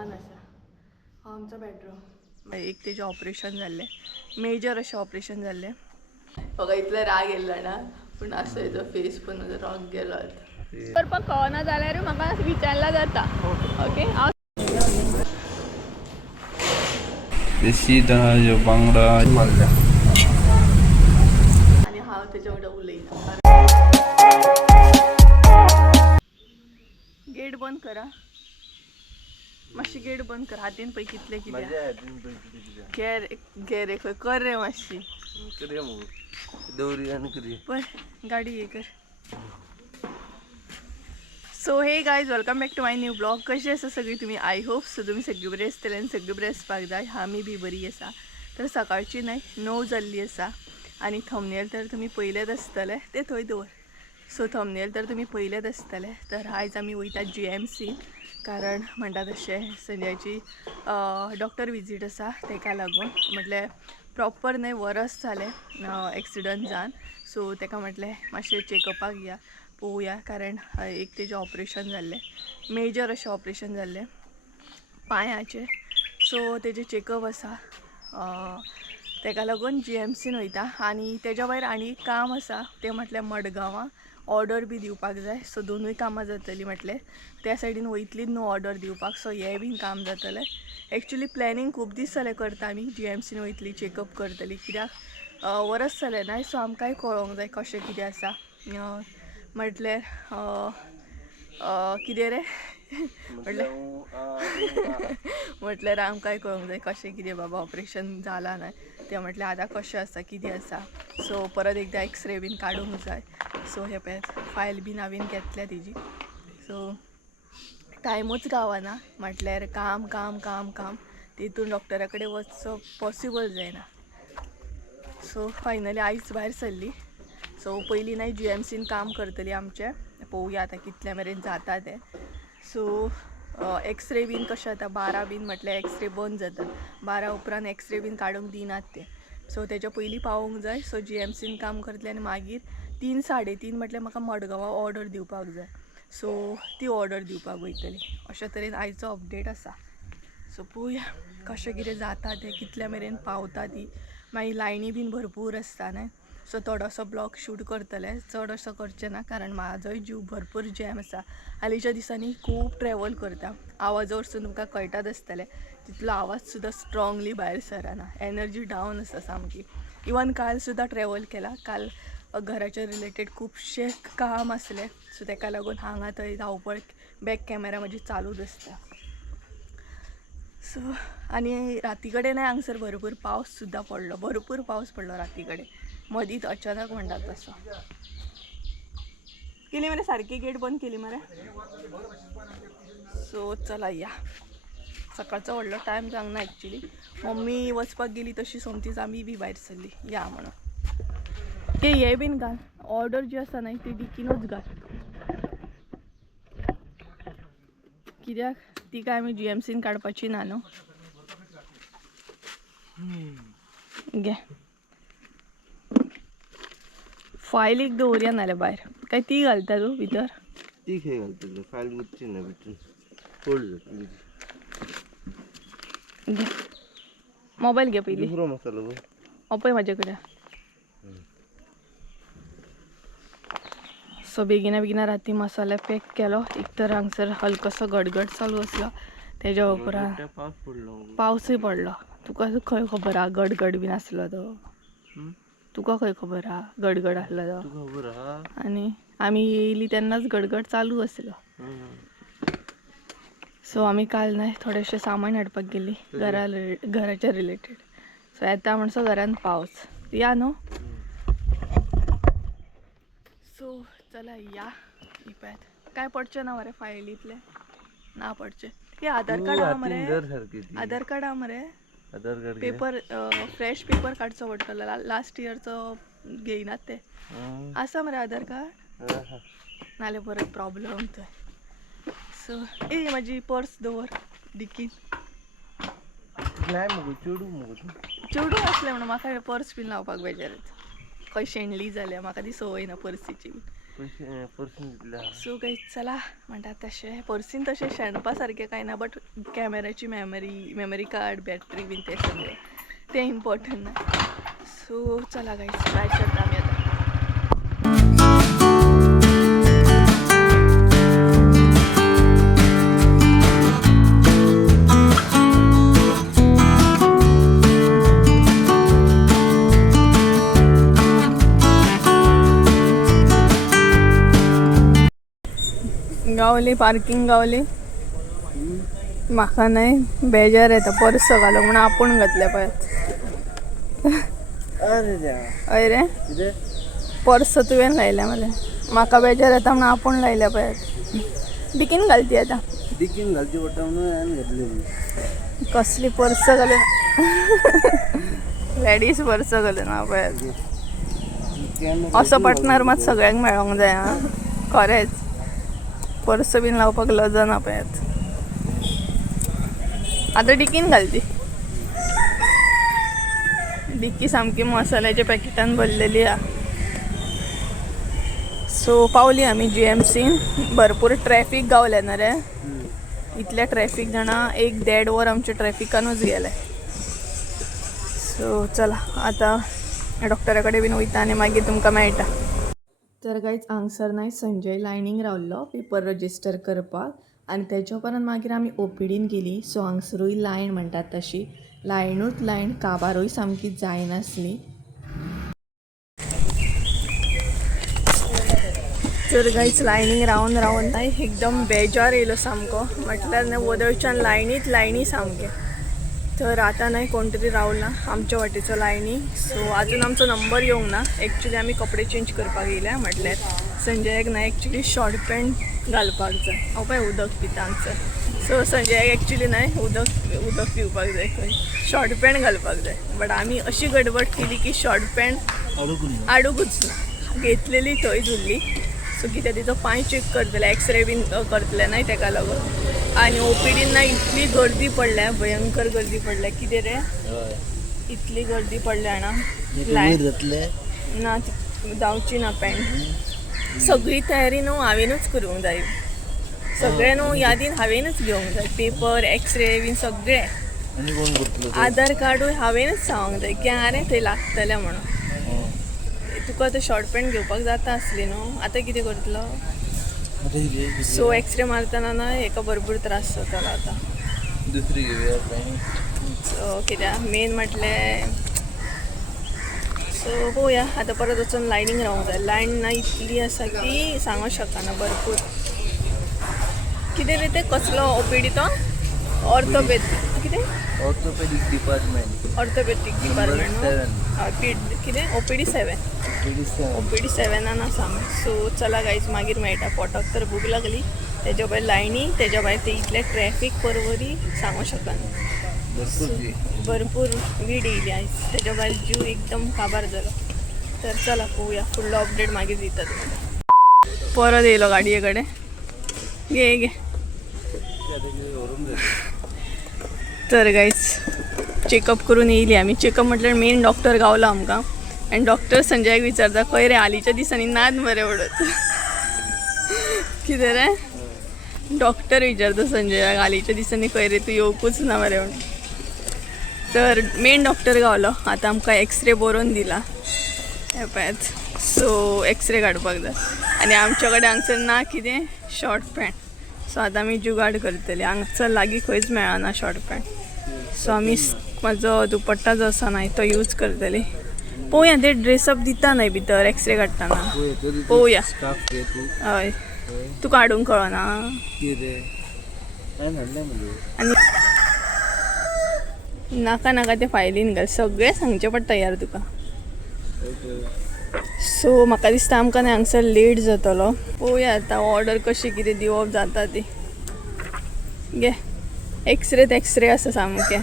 ल्हान आसा. हा आमचा बेडरूम. एक तेजें ऑपरेशन जाल्लें, मेजर अशें ऑपरेशन जाल्लें. बघा इतले राग येयला ना, पूण असो हेजो फेस पण राग गेलो आता. करपाक कळना जाल्यार म्हाका विचारला जाता. ओके देशी जो बांगडा मारल्या आणि हांव तेच्या वांगडा उलयना. गेट बंद करा. मातशी गेट बंद कर. हातीन पळय कितले कितें घे घे रे खंय कर रे मातशी. दौरी आनी करूया पळय गाडी हे कर. So hey guys welcome back to my new blog. कशी आसा सगळी तुमी? आय होप सो तुमी सगळी बरी आसतली आनी सगळी बरी आसपाक जाय. आमी बी बरी आसा. तर सकाळची न्हय 9 जाल्ली आसा आनी थंबनेल तर तुमी पयलेच आसतले ते थंय दवर. सो थंबनेल तर तुमी पयलेच आसतले. तर आयज आमी वयता GMC कारण म्हणटा तशें संजयाची डॉक्टर विजीट आसा तेका लागून. म्हटल्यार प्रॉपर न्हय वरस जालें एक्सिडंट जावन. सो तेका म्हटलें मातशें चॅकअपाक या पळोवया कारण एक तेजें ऑपरेशन जाल्लें, मेजर अशें ऑपरेशन जाल्लें पांयाचें. सो तेजें चॅकअप आसा तेका लागून GMCन वयता. आनी तेज्या भायर आनी एक काम आसा तें म्हटल्यार मडगांवां ऑर्डर बी दिवपाक जाय. सो दोनूय कामां जातलीं. म्हटलें त्या सायडीन वयतलीच न्हू ऑर्डर दिवपाक. सो हें बीन काम जातलें. एक्चुली प्लॅनिंग खूब दीस जालें करता आमी. GMCन वयतलीं चॅकअप करतलीं कित्याक वरस जालें ना. सो आमकांय कळोंक जाय कशें कितें आसा. म्हटल्यार कितें रे म्हटल्यार आमकांय कळोंक जाय कशें कितें बाबा ऑपरेशन जालां न्हय तें. म्हटल्यार आतां कशें आसा कितें आसा. सो परत एकदां एक्सरे बीन काडूंक जाय. सो हे पळय फायल बीन हांवें घेतल्या तेजी. सो टायमूच गावना. म्हटल्यार काम काम काम काम तितून डॉक्टरा कडेन वचचो पॉसिबल जायना. सो फायनली आयज भायर सरली. सो पयलीं न्हय GMCन काम करतलीं आमचें. पळोवया आतां कितल्या मेरेन जाता तें. सो एक्सरे बीन कशें आतां 12 बीन म्हटल्यार एक्सरे बंद जाता. 12 उपरांत एक्सरे बीन काडूंक दिनात ते. सो तेच्या पयलीं पावोंक जाय. सो GMCन काम करतलें आनी मागीर 3 साडे 3 म्हटल्यार म्हाका मडगांवां ऑर्डर दिवपाक जाय. सो ती ऑर्डर दिवपाक वयतली. अशे तरेन आयचो अपडेट आसा. सो पळोवया कशें कितें जाता तें, कितल्या मेरेन पावता ती. मागीर लायनी बीन भरपूर आसता न्हय. सो थोडोसो ब्लॉग शूट करतलें, चड असो करचें ना कारण म्हाजोय जीव भरपूर जॅम आसा. हालींच्या दिसांनी खूब ट्रॅवल करता. आवाजा वरसून तुमकां कळटाच आसतलें तितलो आवाज सुद्दां स्ट्रॉंगली भायर सरना. एनर्जी डावन आसा सामकी. इवन काल सुद्दां ट्रॅवल केला. काल घराच्या रिलेटेड खुबशे काम आसलें. सो तेका लागून हांगा थंय धांवपळ बॅक कॅमेरा म्हजी चालूच आसता. सो आनी राती कडेन हांगसर भरपूर पावस सुद्दां पडलो. भरपूर पावस पडलो राती कडेन मदींच अचानक म्हणटात तसो. केली मरे सारकी गेट बंद केली मरे. सो चला या. सकाळचो व्हडलो टायम जावंक ना एक्चुली. मम्मी वचपाक गेली तशी सोमतीच आमी बी भायर सरली या म्हणून. ते हे बीन घाल ऑर्डर जी आसा न्हय ती डिकीनूच घाल. कित्याक ती काय आमी GMCन काडपाची ना न्हू. घे फायल एक दवरया नाल्यार भायर. काय ती घालता तूं भितर? ती खंय घालतलो फायल गुच्ची ना भितून फोल्ड जातली. घे मोबायल घे पयलीं. दुसरो मसालो गो हो पळय म्हाजे कडेन. सो बेगिना बेगिना राती मसाला पॅक केलो. एक तर हांगसर हलकोसो गडगड चालू आसलो. तेज्या उपरांत पावसूय पडलो. तुका खंय खबर आहा गडगड बीन आसलो तो? तुका खंय खबर आहा गडगड आसलो तो? आनी आमी येयली तेन्नाच गडगड चालू आसलो. सो आमी काल न्हय थोडेशें सामान हाडपाक गेल्ली घराच्या रिलेटेड. सो येता म्हणसो घरान पावस. या न्हू. सो चला या. इपॅत काय पडचें ना मरे फायलींतले ना पडचें. हे आधार कार्ड आहा मरे. आधार कार्ड आहा मरे. पेपर फ्रेश पेपर काडचो पडटलो. लास्ट इयरचो घेयनात ते. आसा मरे आधार कार्ड नाल्यार परत प्रॉब्लम थंय. सो ए म्हाजी पर्स दवर डिकीन. चेडू आसलें म्हणून म्हाका पर्स बीन लावपाक बेजार येता. खंय शेणली जाल्यार म्हाका ती संवय ना पर्सीची. पर्सन घेतला. सो काही चला म्हणतात तसे पर्सीन तसे शेणपा सारखे काय ना बट कॅमेराची मेमरी कार्ड बॅटरी बीन ते सगळे ते इम्पॉर्टंट ना. सो चला काही काय करता आम्ही आता. गावली पार्किंग गावली. म्हाका नाही बेजार येता पर्स घालूंक म्हणून आपूण घातल्या पळय. अरे पर्स तुवें लायल्या मले म्हाका बेजार येता म्हणून आपूण लायल्या पळय. डिकीन घालती आता. डिकीन घालची पडटा म्हणून हांवें घेतलेली. कसली पर्स घालून लेडीज पर्स घालून हा पळय. असं पार्टनर मात सगळ्यांक मेळोंक जाय हा खरेंच. पर्स बीन लावपाक लजना पळयात. आता डिकीन घालती. डिक्की सामकी मसाल्याच्या पॅकेटान भरलेली हा. सो पावली आमी GMCन. भरपूर ट्रॅफिक गावलें ना रे. इतल्या ट्रॅफिक जाणा 1-1.5 वर आमचे ट्रॅफिकानूच गेले. सो चला आता डॉक्टरा कडेन बीन वयता आनी मागीर तुमकां मेळटा. तर कांयच हांगसर नाही संजय लायनींग रावल्लो पेपर रजिस्टर करपाक आनी तेच्या उपरांत मागीर आमी OPDन गेली. सो हांगसरूय लायन म्हणटात तशी लायनूच लायन काबारूय सामकी जायनासली. तर कांयच लायनींग रावन नाही एकदम बेजार येयलो सामको. म्हटल्यार न्हय वदळच्यान लायनी सामके. तर आता नाही कोण तरी रावला आमच्या वाटेचो लायनी. सो अजून आमचो नंबर येवंक ना. एक्चुली आमी कपडे चेंज करपाक येयल्या. म्हटल्यार संजयाक ना एक्चुली शॉर्ट पॅन्ट घालपाक जाय. हांव पळय उदक पिता हांगसर. सो संजयाक एक्चुली न्हय उदक पिवपाक जाय खंय शॉर्ट पॅन्ट घालपाक जाय. बट आमी अशी गडबड केली की शॉर्ट पॅन्ट आडूकूच ना. घेतलेली थंयच उरली. सो कितें तिचो पांय चेक करतले एक्सरे बीन करतले न्हय तेका लागून. आनी OPDन ना इतली गर्दी पडल्या भयंकर गर्दी पडल्या. कितें रे इतली गर्दी पडल्या ना ना जावची ना पॅन्ट. सगळी तयारी न्हू हांवेनूच करूंक जाय. सगळें न्हू यादीन हांवेनूच घेवंक जाय. पेपर एक्सरे बीन सगळे. आधार कार्डूय हांवेनूच सांगूंक जाय की अरे थंय लागतलें म्हणून. तुका आतां शॉर्ट पॅन्ट घेवपाक जाता आसली न्हू. आतां कितें करतलो. सो एक्सरे मारतना ना हेका भरपूर त्रास जातालो आतां. दुसरी घेवया. सो कित्याक मेन म्हटलें सो पळोवया आतां परत वचून लायनींग रावंक जाय. लायन ना इतली आसा की सांगूंक शकना भरपूर. कितें रे ते कसलो OPD तो ऑर्थोपेडिक कितें ऑर्थोपेडिक डिपार्टमेंट. ऑर्थोपेडिक डिपार्टमेंट न्हू. कितें OPD 7. OPD 7 आसा. सो चला गायज मागीर मेळटा. पोटाक तर भूक लागली. तेच्या भायर लायनी तेच्या भायर ते इतले ट्रॅफिक परवरी सांगूंक शकना. भरपूर वीड येयली आयज. तेच्या भायर जीव एकदम काबार जालो. तर चला पळोवया फुडलो अपडेट मागीर दिता तुमकां. परत येयलो गाडये कडेन. घे तर गायज चेकअप करून येयली आमी. चेकअप म्हटल्यार मेन डॉक्टर गावलो आमकां. आनी डॉक्टर संजयाक विचारता खंय रे हालींच्या दिसांनी नाद मरे उडत. कितें रे डॉक्टर विचारता संजयाक हालींच्या दिसांनी खंय रे तूं येवकूच ना मरे म्हणून. तर मेन डॉक्टर गावलो. आतां आमकां एक्सरे बरोवन दिला हे पळयात. सो एक्सरे काडपाक जाय आनी आमच्या कडेन हांगसर ना कितें शॉर्ट पॅन्ट. सो आतां आमी जुगाड करतली. हांगसर लागीं खंयच मेळना शॉर्ट पॅन्ट. सो आमी म्हाजो दुपट्टा जो आसा न्हय तो यूज करतली. पळोवया ते ड्रेसअप दिता न्हय भितर एक्सरे काडटाना. पळोवया. हय तुका हाडूंक कळना. आनी नाका ते फायलीन घाल. सगळें सांगचें पडटा यार तुका. सो म्हाका दिसता आमकां न्हय हांगसर लेट जातलो. पळोवया आतां ऑर्डर कशी कितें दिवप जाता ती. घे एक्सरे आसा सामकें.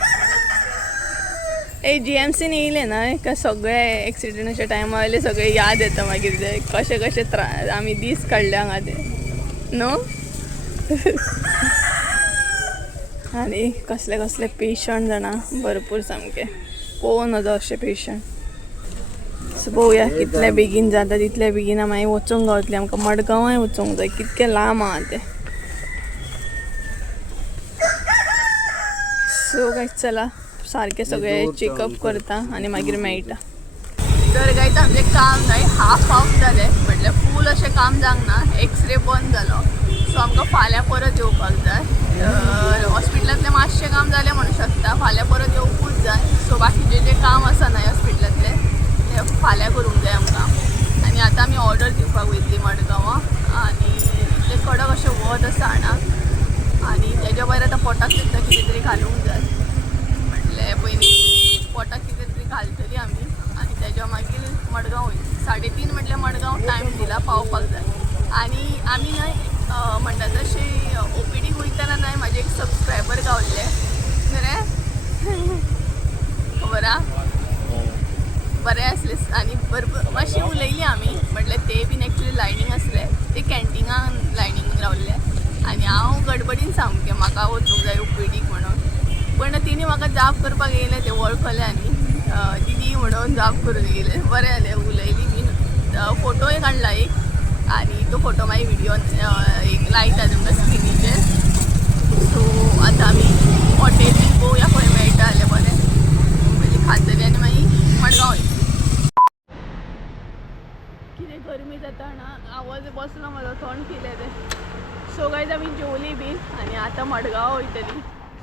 GMCन येयले ना का सगळे एक्सिडेंटाच्या टायमा वयले सगळे याद येता मागीर ते कशे आमी दीस काडले हांगा ते न्हू. आनी कसले पेशंट जाणा भरपूर सामके पळोवन नजो अशे पेशंट. सो पळोवया कितले बेगीन जाता तितले बेगीन मागीर वचूंक गावतले आमकां मडगांवाय वचूंक जाय कितके लांब आहा ते सो गायज चला सारखे सगळे चेकअप करता आनी मागीर मेळटा तर गायज आमचें काम न्हय हाफ जालें म्हटल्यार फूल अशें काम जावंक ना एक्सरे बंद जालो सो आमकां फाल्यां परत येवपाक जाय हॉस्पिटलांतलें मातशें काम जालें म्हणूं शकता फाल्यां परत येवपूच जाय सो बाकीचें जें काम आसा न्हय हॉस्पिटलांतलें तें फाल्यां करूंक जाय आमकां आनी आतां आमी ऑर्डर दिवपाक वयतलीं मडगांवां आनी इतलें कडक अशें वत आसा आणाक आनी तेज्या भायर आतां पोटाक सुद्दां कितें तरी घालूंक जाय म्हटलें पयलीं पोटाक कितें तरी घालतलीं आमी आनी तेज्या मागीर मडगांव वयतलीं 3:30 म्हटल्यार मडगांव टायम दिला पावपाक जाय आनी आमी न्हय म्हणटा तशें OPDक वयताना न्हय म्हाजे एक सबस्क्रायबर गावल्ले रे खबर आहा बरें आसले आनी भरपूर मातशी उलयली आमी म्हटल्यार ते बीन एक्चुली लायनींग आसले ते कॅन्टिनान लायनींग रावल्ले आनी हांव गडबडीन सामकें म्हाका वचूंक जाय OPDक म्हणून पण तिणी म्हाका जाप करपाक येयले ते वळखले आनी दिदी म्हणून जाप करून येयले बरें जालें उलयली बीन फोटोय काडला एक आनी तो फोटो मागीर विडियोन एक लायता तुमकां स्क्रिनीचेर सो आतां आमी हॉटेल बीन पळोवया खंय मेळटा जाल्यार बरें म्हणजे खातली आनी मागीर मडगांव वयतलीं कितें गरमी जाता ना आवाज बसलो म्हाजो थंड केलें तें सो गायज आमी जेवली बीन आनी आतां मडगांव वयतलीं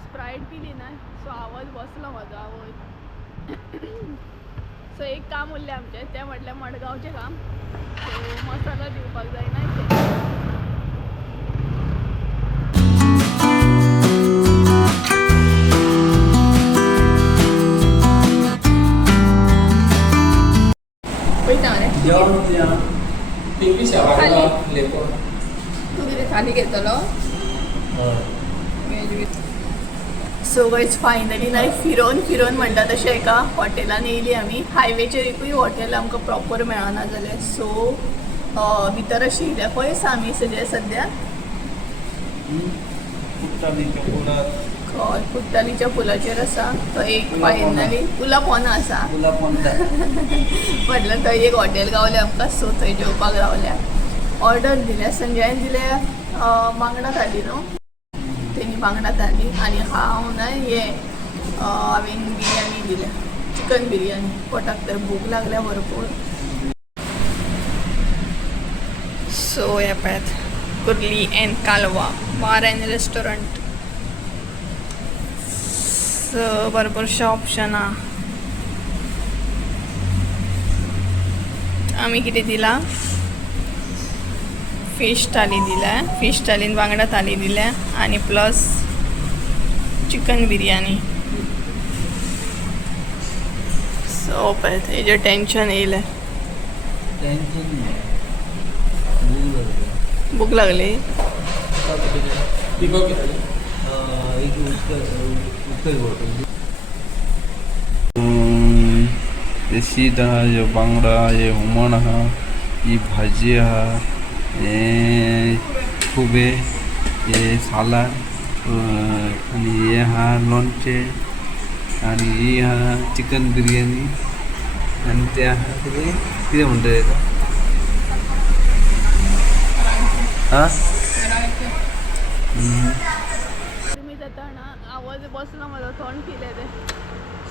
स्प्रायट पिली ना सो आवाज बसलो म्हाजो आवय सो एक काम उरलें आमचें तें म्हटल्यार मडगांवचें काम सो मसालो दिवपाक जायना वयता मरे तूं कितें खाली घेतलो सो गायज फायनली न्हय फिरोन म्हणटा तशें एका हॉटेलान येयली आमी हायवेचेर एकूय हॉटेल आमकां प्रॉपर मेळना जालें सो भितर अशी येयल्या खंय आसा आमी सद्या खंय कुट्टालीच्या पुलाचेर आसा थंय एक फायनली पुला पोना आसा म्हटल्यार थंय एक हॉटेल गावलें आमकां सो थंय जेवपाक रावल्या ऑर्डर दिल्या संजयान दिल्या बांगडा थाली न्हू तेणी बांगडा थाली आनी हांव न्हय हांवें बिरयानी दिल्या चिकन बिरयानी पोटाक तर भूक लागल्या भरपूर सो हे पळयात कुर्ली एंड कालवा बार एंड रेस्टॉरंट सो भरपूरशे ऑप्शन आहा आमी कितें दिला फिश थाली दिल्या फिश थालीन बांगडा थाली दिल्या आनी प्लस चिकन बिरयानी सो पळय हेजें टेंशन येयलें भूक लागली ये शीत आहा ये बांगडा ये हुमण आहा ही भाजी आहा ये खुबे ये सालाड आणि हे हा लोणचे आणि ही हा चिकन बिर्याणी आणि ते हा किती म्हणता येतं हां मी जाता ना आवाज बसलो म्हाजो थंड केलें तें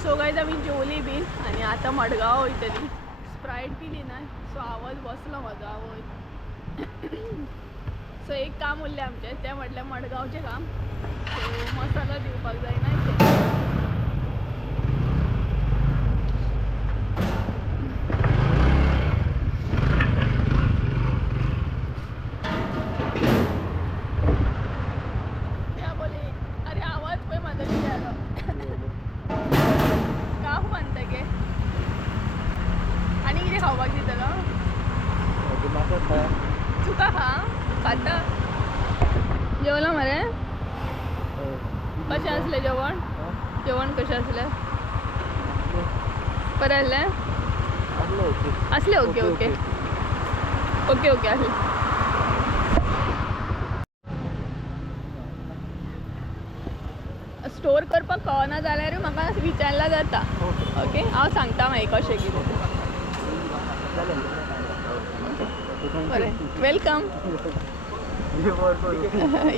सो गायज आमी जेवली बीन आनी आतां मडगांव वयतलीं स्प्रायट पिली ना सो आवाज बसलो म्हाजो आवय सो एक काम उरलें आमचें तें म्हटल्यार मडगांवचें काम सो मसालो दिवपाक जायना अरे आवाज पळय म्हाजो कितें जालो काफ बांदता गे आनी कितें खावपाक दितलो तुका खाता जेवला मरे कशें आसलें जेवण कशें आसलें बरें आसलें आसलें ओके ओके ओके ओके आसलें स्टोर करपाक कळना जाल्यार म्हाका विचारल्यार जाता ओके हांव सांगता मागीर कशें कितें बरें वेलकम.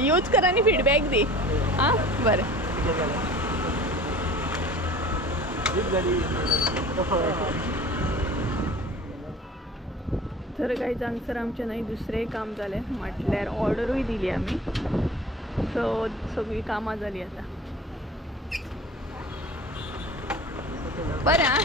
यूज कर आणि फीडबॅक दी. हां बरें. तर काही हांगसर आमचें न्हय दुसरेंय काम जालें म्हटल्यार ऑर्डरूय दिली आमी. सो सगळीं कामां जालीं आतां. बरें आं.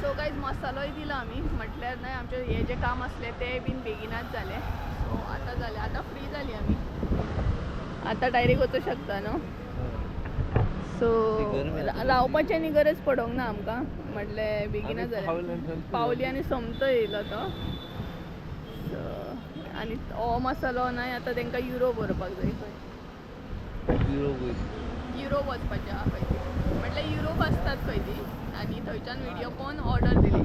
सो कांयच मसालोय दिलो आमी म्हटल्यार न्हय आमचें हें जें काम आसलें तें बीन बेगिनाच जालें. सो आतां जालें आतां फ्री जालीं आमी. आतां डायरेक्ट वचूं शकता न्हू. सो रावपाची आनी गरज पडोंक ना आमकां म्हटल्यार बेगिना जालें. पावली आनी सोमतो येयलो तो. सो आनी हो मसालो न्हय आतां तांकां युरोप व्हरपाक जाय खंय. युरोप वचपाचें आहा खंय ती. म्हटल्यार युरोप आसतात खंय ती आनी थंयच्यान व्हिडियो पळोवन ऑर्डर दिली.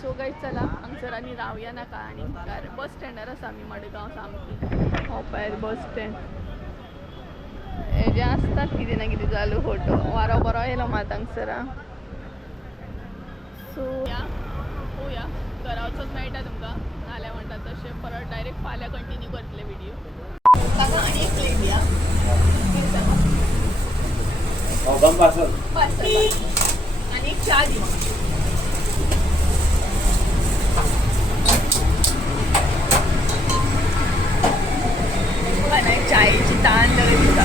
सो गायज चला हांगसर आनी रावया नाका आनी बस स्टँडार आसा आमी मडगांव सामकी. हो पळय बस स्टँड. हेजे आसतात कितें ना कितें चालू फोटो. वारो बरो येयलो मात हांगसर. सो पळोवया घरा वचून मेळटा तुमकां नाल्यार म्हणटा तशें परत डायरेक्ट फाल्यां कंटिन्यू करतले व्हिडियो. ताका आनी एक प्लेट दिया. पार्सल आनी एक च्या दी म्हाका. चायेची ताण दिता.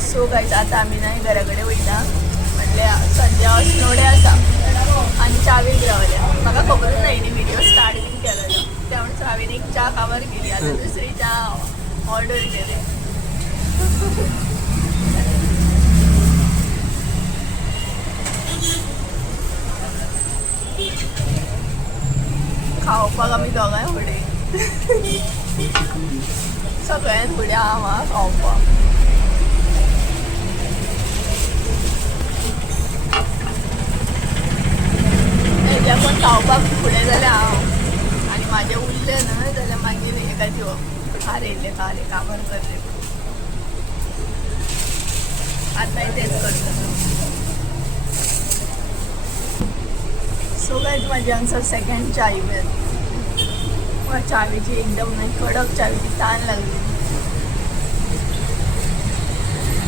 सो गायज आतां आमी न्हय घरा कडेन वयता. म्हटल्यार सद्या स्नोडे आसा आनी चावेक रावल्या. म्हाका खबरूच ना हेणी व्हिडियो स्टार्ट बीन केलेलो. त्या म्हणून हांवें एक च्या काबार केली. आतां दुसरी च्या ऑर्डर केली. खावपाक आमी दोगांय फुडें. सगळ्यांत फुडें हांव खावपाक. हेज्या कोण खावपाक फुडें जाल्यार हांव आनी म्हाजें उरलें न्हय जाल्यार मागीर हेका दिवप खारेल्ले खाले काबार करले. आतांय तेच करता. सो गायज म्हाजी हांगसर सेकंड चाय मेळ. चावेची एकदम नाही कडक चावेची ताण लागली.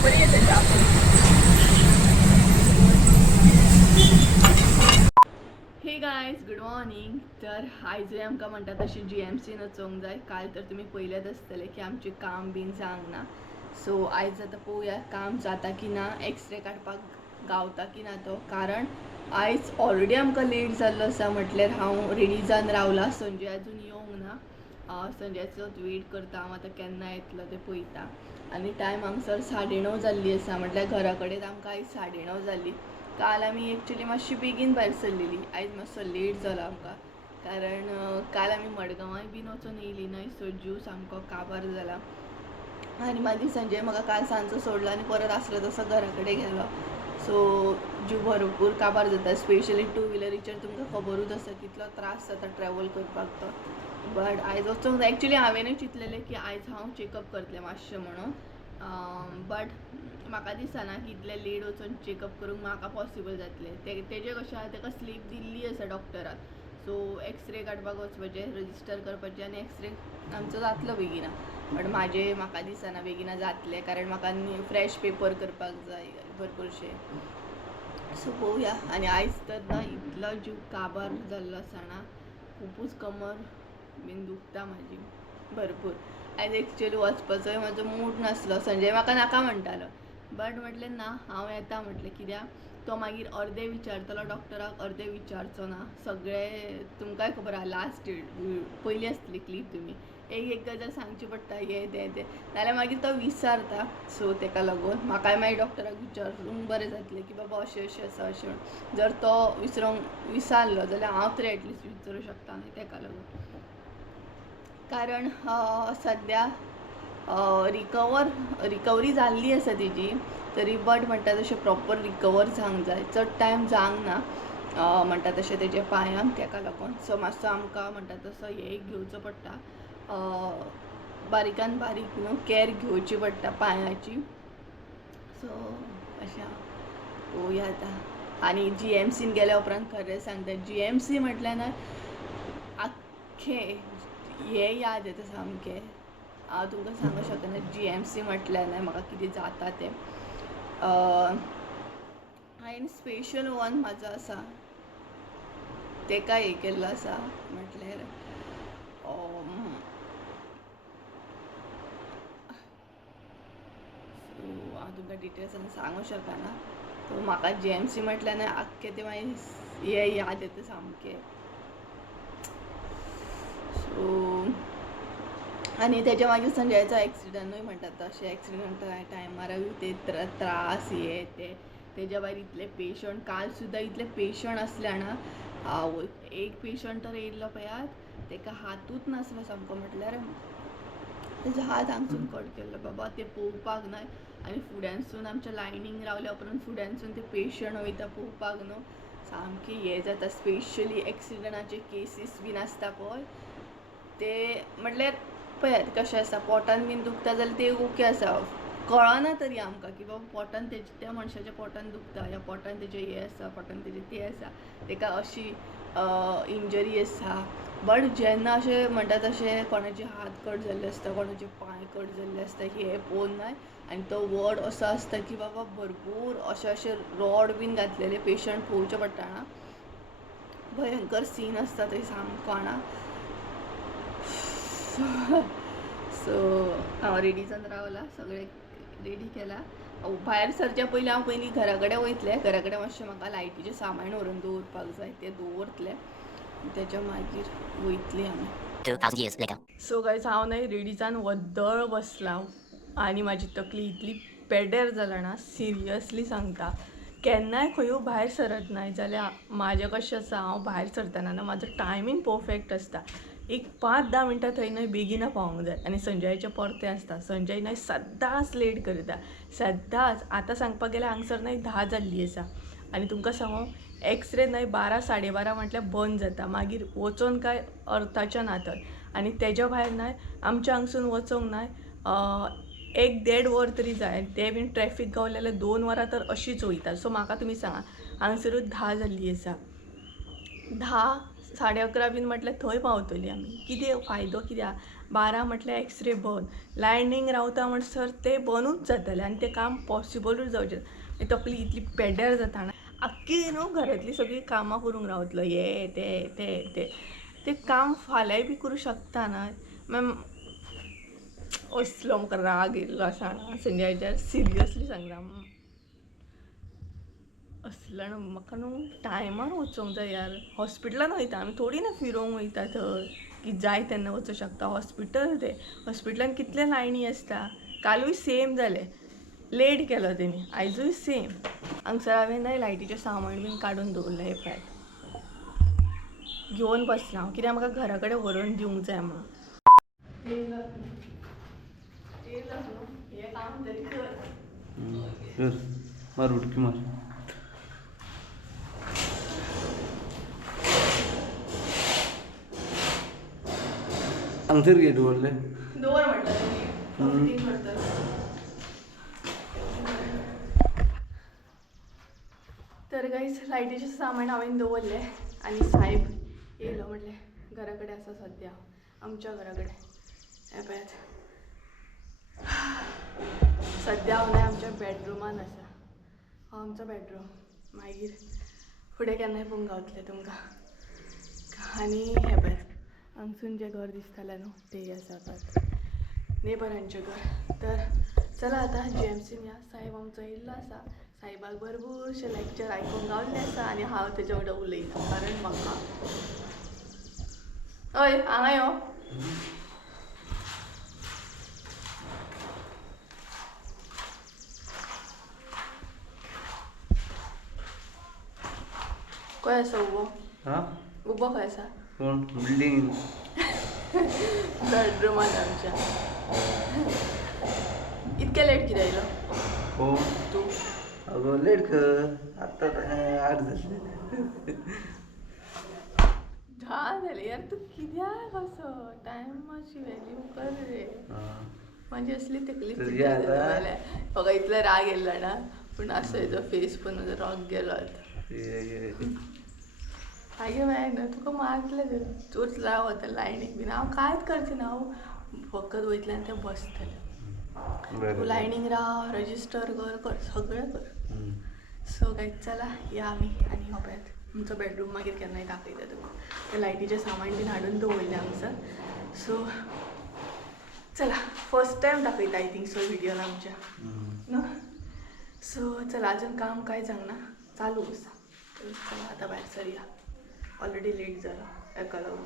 बरी येते च्या. हे गायज गुड मॉर्निंग. तर आयज आमकां म्हणटा तशी GMCन वचोंक जाय. काल तर तुमी पळयलेच आसतले की आमचें काम बीन जावंक ना. सो आयज आतां पळोवया काम जाता की ना. एक्सरे काडपाक गावता की ना तो. कारण आयज ऑलरेडी आमकां लेट जाल्लो आसा. म्हटल्यार हांव रेडी जावन रावला. संजय अजून येवंक ना. संजयाचोच वेट करता हांव आतां केन्ना येतलो तें पळयता. आनी टायम हांगसर 9:30 जाल्ली आसा. म्हटल्यार घरा कडेन आमकां आयज 9:30 जाल्ली. काल आमी एक्चुली मातशी बेगीन भायर सरलेली. आयज मातसो लेट जाला आमकां कारण काल आमी मडगांवाय बीन वचून येयली न्हय. सो जीव सामको काबार जाला. आनी मागीर संजय म्हाका काल सांजचो सोडलो आनी परत आसलो तसो घरा कडेन गेलो. सो जीव भरपूर काबार जाता. स्पेशली टू व्हिलरीचेर तुमकां खबरूच आसा कितलो त्रास जाता ट्रॅवल करपाक तो. बट आयज वचोंक जाय. एक्चुली हांवेंनूय चिंतलेलें की आयज हांव चेकअप करतलें मातशें म्हणून. बट म्हाका दिसना की इतलें लेट वचून चेकअप करूंक म्हाका पॉसिबल जातलें. तेजें कशें आहा ताका स्लीप दिल्ली आसा डॉक्टरान. सो एक्सरे काडपाक वचपाचें रजिस्टर करपाचें आनी एक्सरे आमचो जातलो बेगिना. बट म्हाका दिसना बेगिना जातलें कारण म्हाका फ्रेश पेपर करपाक जाय भरपूरशे. सो पळोवया. आनी आयज तर ना इतलो जीव काबार जाल्लो आसा ना. खुबूच कमर बीन दुखता म्हाजी भरपूर. आयज एक्चुअली वचपाचोय म्हाजो मूड नासलो. संजय म्हाका नाका म्हणटालो बट म्हटलें ना हांव येता म्हटलें. कित्याक तो मागीर अर्दें विचारतलो डॉक्टराक अर्दें विचारचो ना. सगळें तुमकांय खबर आहा लास्ट पयली आसतली क्लीप तुमी एक गजाल सांगची पडटा हें तें नाल्यार मागीर तो विसारता. सो ताका लागून म्हाकाय मागीर डॉक्टराक विचारूंक बरें जातलें की बाबा अशें अशें आसा अशें म्हणून. जर तो विसारलो जाल्यार हांव तरी एटलिस्ट विचारूं शकता न्ही ताका लागून. कारण सद्या रिकवरी जाल्ली आसा तेजी तरी बट म्हणटा तशें प्रॉपर रिकवर जावंक जाय. चड टायम जावंक ना म्हणटा तशें तेज्या पांयांक. ताका लागून सो मातसो आमकां म्हणटा तसो हे घेवचो पडटा. बारीकान बारीक न्हू कॅर घेवची पडटा पांयाची. सो अशा पळोवया आतां. आनी GMCन गेल्या उपरांत खरें सांगता, GMC म्हटल्यार ना आख्खें हे याद येता सामकें. हांव तुमकां सांगूंक शकना GMC म्हटल्यार ना म्हाका कितें जाता तें. हांवें स्पेशल वन म्हाजो आसा तेका हे केल्लो आसा म्हटल्यार हांव तुमकां डिटेल्सान सांगूंक शकना. सो म्हाका GMC म्हटल्यार ना आख्खें तें मागीर हे याद येता सामकें. सो आनी तेच्या मागीर संजयाचो एक्सिडंटूय म्हणटात तशें एक्सिडंट टायमारूय ते त्रास हे ते तेज्या भायर इतले पेशंट काल सुद्दां इतले पेशंट आसले जाणा. एक पेशंट तर येयल्लो पळयात तेका हातूच नासलो सामको म्हटल्यार तेजो हात हांगसून कट केल्लो बाबा ते पळोवपाक न्हय. आनी फुड्यानसून आमच्या लायनींग रावल्या उपरांत फुड्यानसून ते पेशंट वयता पळोवपाक न्हू सामकें हें जाता. स्पेशली एक्सिडंटाचे केसीस बीन आसता पळय ते म्हटल्यार पळयात कशें आसा पोटान बीन दुखता जाल्यार ते ओके आसा. कळना तरी आमकां की बाबा पोटान त्या मनशाच्या पोटान दुखता या पोटान तेजें हें आसा पोटान तेजें तें आसा तेका अशी इंजरी आसा. बट जेन्ना अशें म्हणटा तशें कोणाचे हात कट जाल्ले आसता कोणाचे पांय कट जाल्ले आसता हे पळोवन नाय. आनी तो वॉर्ड असो आसता की बाबा भरपूर अशे रॉड बीन घातलेले पेशंट पळोवचे पडटा ना. भयंकर सीन आसता थंय सामको जाणा. सो हांव रेडी जावन रावला सगळें रेडी केला. भायर सरच्या पयलीं हांव पयलीं घरा कडेन वयतलें. घरा कडेन मातशें म्हाका लायटीचें सामान व्हरून दवरपाक जाय तें दवरतलें तेच्या मागीर वयतलीं आमी. 2000 years later. सो गायज हांव न्हय रेडी जावन वद्दळ बसलां आनी म्हाजी तकली इतली पेड्डेर जाल्या ना सिरियसली सांगता. केन्नाय खंयूय भायर सरत नाय जाल्यार म्हाजें कशें आसा हांव भायर सरतना ना म्हाजो टायमींग परफेक्ट आसता. एक 5-10 मिनटां थंय न्हय बेगिना पावूंक जाय. आनी संजयाचें परतें आसता. संजय न्हय सद्दांच लेट करता सद्दांच. आतां सांगपाक गेल्यार हांगसर न्हय 10 जाल्ली आसा आनी तुमकां सांगू एक्सरे न्हय 12-12:30 म्हटल्यार बंद जाता. मागीर वचोन कांय अर्थाचें ना तर. आनी तेज्या भायर न्हय आमच्या हांगसून वचोंक न्हय 1-1.5 वर तरी जाय. ते बीन ट्रॅफीक गावलें जाल्यार 2 वरां तर अशींच वयता. सो म्हाका तुमी सांगा हांगसरूच 10 जाल्ली आसा 10-11:30 बीन म्हटल्यार थंय पावतलीं आमी. कितें फायदो कित्याक 12 म्हटल्यार एक्सरे बंद लायनींग रावता म्हणसर तें बंदूच जातलें आनी तें काम पॉसिबलूच जावचें. तकली इतली पेड्डेर जाता ना आख्खी न्हू घरांतलीं सगळीं कामां करूंक रावतलो हे तें काम फाल्यांय बी करूं शकता ना. असलो म्हाका राग येयल्लो आसा ना संजयाचेर सिरियसली सांगता. असलो न्हू म्हाका न्हू टायमार वचोंक जाय यार. हॉस्पिटलान वयता आमी थोडी ना फिरोंक वयता थंय की जाय तेन्ना वचूं शकता. हॉस्पिटल तें हॉस्पिटलान कितले लायनी आसता. कालूय सेम जालें लेट केलो तेणी आयजूय सेम. हांगसर हांवें न्हय लायटीचें सामान बीन काडून दवरलें हे पळयात घेवन बसलां हांव कित्याक म्हाका घरा कडेन व्हरून दिवंक जाय म्हणून. हें काम तरी कर मार उडकी मार. हांगसर घे दवरलें दवर म्हटलं तर गाईज लायटीचें सामान हांवें दवरलें आनी साहेब येयलो म्हटलें घरा कडेन आसा सद्या आमच्या घरा कडेन. हे पळयात सद्या हांव न्हय आमच्या बेडरुमान आसा. हो आमचो बेडरूम. मागीर फुडें केन्नाय पळोवंक गावतलें तुमकां. आनी हे पळयात हांगसून जें घर दिसतालें न्हू तें आसा पळयात नेबरांचें घर. तर चला आतां GMCन या. साहेब आमचो येयल्लो आसा. साहेबाक भरपूरशें लॅक्चर आयकूंक गावल्लें आसा आनी हांव तेजे वांगडा उलयतां कारण म्हाका हय हांगा यो. खंय आसा उबो उबो खंय आसा. कोण बिल्डींग बेडरुमान आमच्या. इतके लेट कितें आयलो हो तूं. अगो लेट कर आत्ता 8 जाले. 10 जाले यार तूं कित्याक असो टायमाची व्हॅल्यू कर रे. म्हणजे असली तकलीफ तुझी आता- बघा इथला राग गेला ना पण असं याचा फेस पण राग गेला हागे बाय ना तुका मारतले तूच राव होता लायनीक बी हांव कांयच करचें ना हांव फकत वयतलें आनी तें बसतलें तूं लायनीक राव रजिस्टर कर सगळें कर सो काय चला या आमी आनी हो पळयात आमचो बेडरूम मागीर केन्नाय दाखयता तुका ते लायटीचें सामान बीन हाडून दवरलें आमचं सो चला फर्स्ट टायम दाखयता आय थिंक सो व्हिडिओन आमच्या नो सो चला अजून काम काय सांगना चालू आसा तर चला आता भायर सरया ऑलरेडी लेट झाला एका लागून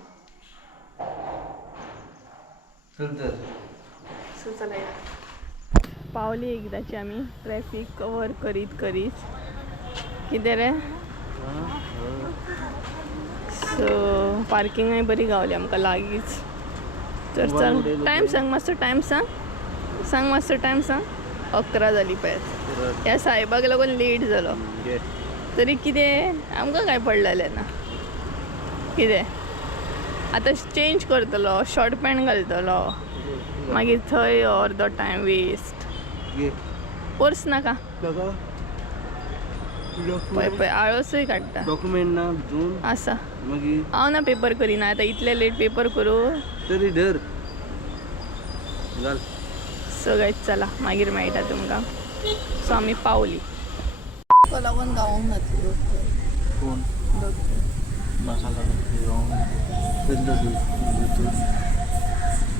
सो चला या पावली एकदाची आमी ट्रॅफिक कवर करीत कितें रे सो पार्किंगाय बरी गावली आमकां लागींच तर चल टायम सांग मातसो टायम सांग मातसो टायम सांग 11 जाली पळय ह्या साहेबाक लागून लेट जालो तरी कितें आमकां काय पडलेलें ना कितें आतां चेंज करतलो शॉर्ट पॅन्ट घालतलो मागीर थंय अर्दो टायम वेस्ट पर्स नाका पळय पळय आळसूय काडटा डॉक्युमेंट ना घेऊन आसा मागीर हांव ना पेपर करिना आतां इतले लेट पेपर करूं तरी धर घाल सो गायज चला मागीर मेळटा तुमकां सो आमी पावली लागून गावोंक घातली कोण म्हाका लागून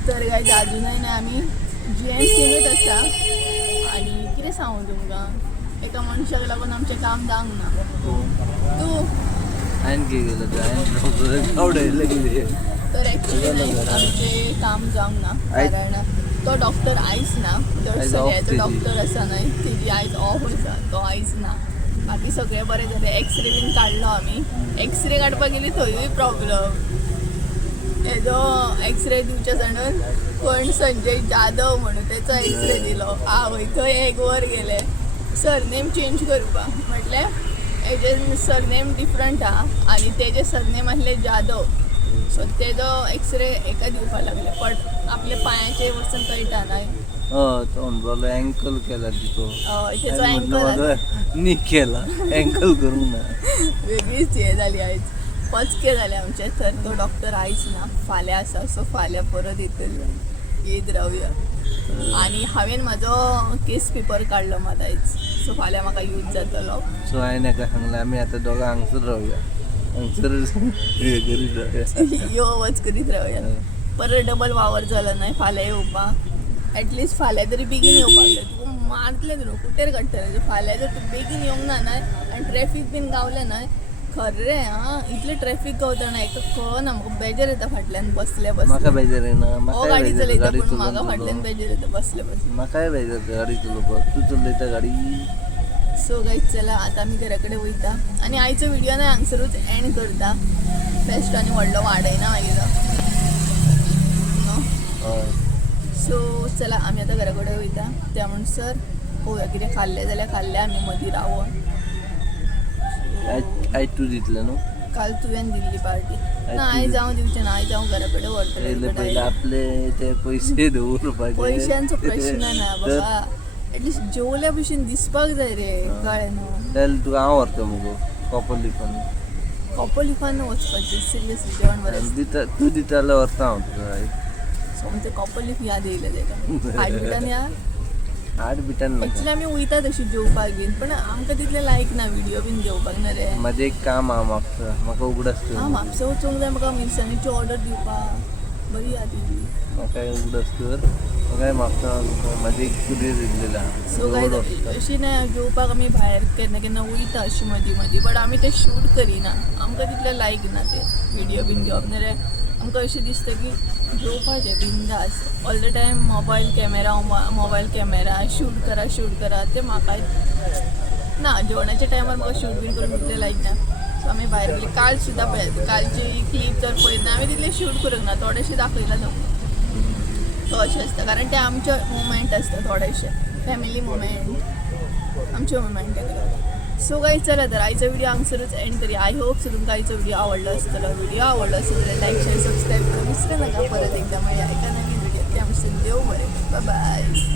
तर गायज अजुनूय ना आमी GMCनूच आसा आनी कितें सांगू तुमकां एका मनशाक लागून आमचें काम जावंक ना तूं हांवें कितें केलं तर हांवें आवडयलें कितें तर एक्चुली आमचें काम जावंक ना कारण तो डॉक्टर आयज ना तो डॉक्टर आसा न्हय तेजी आयज ऑफ आसा तो आयज ना बाकी सगळें बरें जालें एक्सरे बीन काडलो आमी एक्सरे काडपाक गेली थंयूय प्रॉब्लम हेजो एक्सरे दिवचे जाणून कोण संजय जाधव म्हणून तेचो एक्सरे दिलो आवय थंय 1 वर गेले सरनेम चेंज करपाक म्हटल्यार हेजे सरनेम डिफरंट आहा आनी तेजे सरनेम आसले जाधव सो तेजो एक्सरे एका दिवपाक लागले बट आपल्या पांयाचे वचून कळटा न्हय तो म्हणपालो एंकल केला तिचो तेजो एंकल नी केला एंकल करूंक ना वेगळीच हे जाली आयज पचके जाले आमचे तर तो डॉक्टर आयज ना फाल्यां आसा सो फाल्यां परत येत रावया आनी हांवें म्हाजो केस पेपर काडलो मात आयज सो फाल्यां म्हाका यूज जातलो सो हांवें एका सांगलें आमी आतां दोगां हांगसर रावया हांगसर हे करीत रावया यो वच करीत रावया परत डबल वावर जालो न्हय फाल्यां येवपाक एटलिस्ट फाल्यां तरी बेगीन येवपाक जाय तुका मारतलें न्हू कुटेर काडटलें फाल्यां जर तूं बेगीन येवंक ना न्हय आनी ट्रॅफीक बीन गावलें न्हय खरें हां इतलें ट्रॅफीक गावता ना हेका कळना म्हाका बेजार येता फाटल्यान बसले म्हाका बेजार येना हो गाडी चलयता पूण म्हाका फाटल्यान बेजार येता बसले म्हाकाय बेजार येता गाडी चलोवपाक तूं चलयता गाडी सो गायज चला आतां आमी घरा कडेन वयता आनी आयचो व्हिडिओ न्हय हांगसरूच एंड करता फेस्ट आनी व्हडलो वाडयना मागीर सो चला आमी आतां घरा कडेन वयता त्या म्हणसर पळोवया कितें खाल्लें जाल्यार खाल्लें आमी मदीं रावोन आयज तूं दितलें न्हू काल तुवें दिल्ली पार्टी ना आयज हांव दिवचें ना आयज हांव घरा कडेन पयले व्हरतलें आपले ते पयशे दवरपाचे पयशांचो प्रश्न ना बाबा एटलिस्ट जेवल्या भशेन दिसपाक जाय रे कळ्ळें न्हू जाल्यार तुका हांव व्हरता मुगो कॉपर लिफान कॉपर लिफान वचपाचें सिरियसली जेवण बरें तूं दिता जाल्यार व्हरता हांव तुका सो म्हणजे कॉपर लिफ याद येयलें तेका हार्टबिटान या हार्ट बिटान एक्चुली आमी वयता तशी जेवपाक बीन पण आमकां तितलें लायक ना व्हिडिओ बीन घेवपाक ना रे म्हाजें एक काम आहा म्हाका उगडास कर हां म्हापसा वचूंक जाय म्हाका मिरसांगेची ऑर्डर दिवपाक बरी याद येयली म्हाका उगडास कर म्हाका म्हापसा म्हाजें एक कुडीर दिल्लेला सो काय अशी ना जेवपाक आमी भायर केन्ना केन्ना वयता अशी मदीं मदीं बट आमी तें शूट करिना आमकां तितलें लायक ना ते व्हिडिओ बीन घेवप ना रे आमकां अशें दिसता की जेवपाचें बिंदास all the time mobile camera shoot करा ते म्हाका ना जेवणाच्या टायमार म्हाका शूट बीन करून तितलें लायक ना सो आमी भायर गेली काल सुद्दां पळयत कालची क्लीप जर पळयत ना आमी तितलें शूट करूंक ना थोडेशें दाखयलां तुमकां तो अशें आसता कारण ते आमचे मुमेंट आसता थोडेशे फॅमिली मुमेंट आमचे मुमेंट ताका सो गायज चला तर आयचो व्हिडिओ हांगसरूच एंड करूया आय होप सो तुमकां आयचो व्हिडिओ आवडलो आसतलो व्हिडिओ आवडलो आसतलो लायक शेअर सबस्क्राईब करून विसरू नका परत एकदा मेळया एका नवीन व्हिडिओ त्या देव बरें बाय बाय.